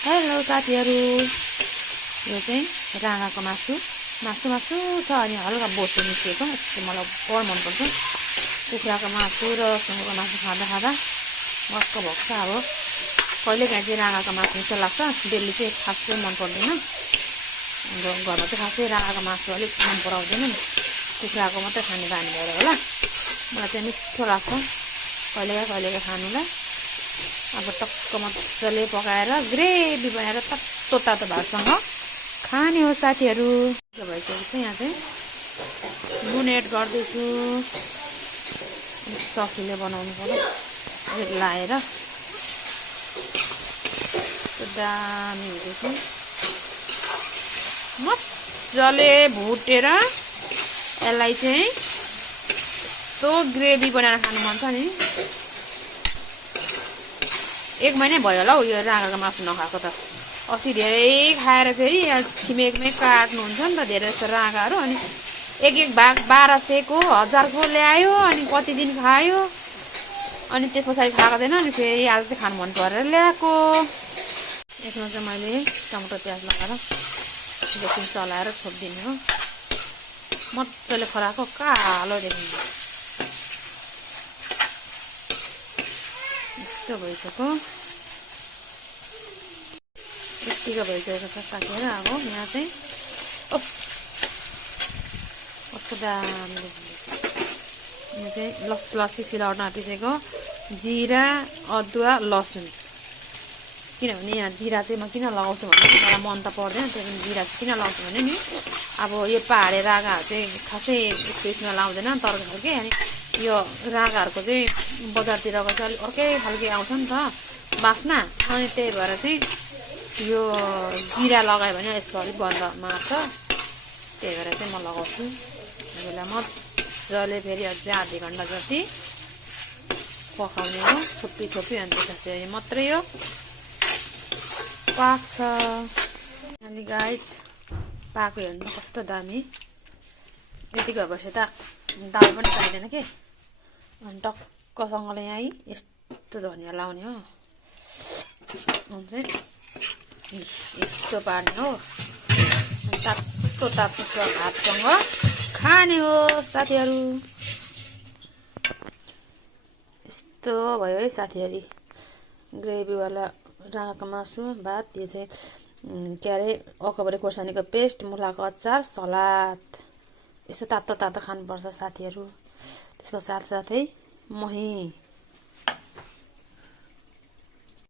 Hello साथीहरू, यो चाहिँ राँगाको मासु छ अनि हल्का बोसो मिसिएको। यस्तो मलाई बढ मनपर्छ। कुखुराको मासु र सुँगुरको मासु खाँदा खाँदा मक्क भएको छ। अब कहिलेकाहीँ चाहिँ राँगाको मासु मिठो लाग्छ, डेली चाहिँ खासै मन पर्दैन। घरमा चाहिँ खासै राँगाको मासु अलिक मन पराउँदैन नि, कुखुराको मात्रै खाने बानी भएर होला। मलाई चाहिँ मिठो लाग्छ कहिलेकाहीँ खानुलाई। अब टक्क मजाले पकाएर ग्रेभी बनाएर तातो तातो भातसँग खाने हो साथीहरू। के भइसकेको छ, यहाँ चाहिँ नुन एड गर्दैछु। सकिलो बनाउनु पर्यो, अलिक लाएर दामी हुँदैछ। मजाले भुटेर यसलाई चाहिँ यस्तो ग्रेभी बनाएर खानु मन छ नि। 1 महिना भयो होला हौ यो राँगाको मासु नखाएको त। अस्ति धेरै खाएर फेरि यहाँ छिमेकमै काट्नुहुन्छ नि त धेरै जस्तो राँगाहरू, अनि एक भाग 1200 को 1000 को ल्यायो, अनि कति दिन खायो, अनि त्यस पछाडि खाएको थिएन। अनि फेरि आज चाहिँ खानु मन परेर ल्याएको। यसमा चाहिँ मैले टमाटर प्याज लगाएर एकछिन चलाएर छोपिदिने हो। मजाले खराएको कालो देखिन्छ। यस्तो भइसक्यो, यत्तिको भइसकेको छ साथीहरू। अब यहाँ चाहिँ कस्तो दामी देखिन्छ। यहाँ चाहिँ लस्सी सिलौटमा पिसेको जिरा, अदुवा, लसुन। किनभने यहाँ जिरा चाहिँ म किन लगाउँछु भने मलाई मन त पर्दैन, त्यही पनि जिरा चाहिँ किन लगाउँछु भने नि, अब यो पहाडे राँगाहरू चाहिँ खासै त्यसमा लाउँदैन तरकारी के। अनि यो राँगाहरूको चाहिँ बजारतिरको चाहिँ अलिक अर्कै खालके आउँछ नि त बास्ना, अनि त्यही भएर चाहिँ यो जिरा लगायो भने यसको अलिक गन्ध मार्छ। त्यही भएर चाहिँ म लगाउँछु। यसलाई मजाले फेरि अझै आधी घन्टा जति पकाउने हो, छोपी अनि त्यसपछि मात्रै यो पाक्छ। अनि गाइस पाक्यो भने कस्तो दामी। यति भएपछि त दाल पनि चाहिँदैन के। अनि टक्कसँगले यहाँ यस्तो धनियाँ लाउने हो, अनि चाहिँ यस्तो पार्ने हो। तातो तातो भातसँग खाने हो साथीहरू। यस्तो भयो है साथीहरू, ग्रेभीवाला राँगाको मासु भात। यो चाहिँ के अरे अकबरे खोर्सानीको पेस्ट, मुलाको अचार, सलाद। यस्तो तातो तातो खानुपर्छ साथीहरू। त्यसको साथसाथै मही।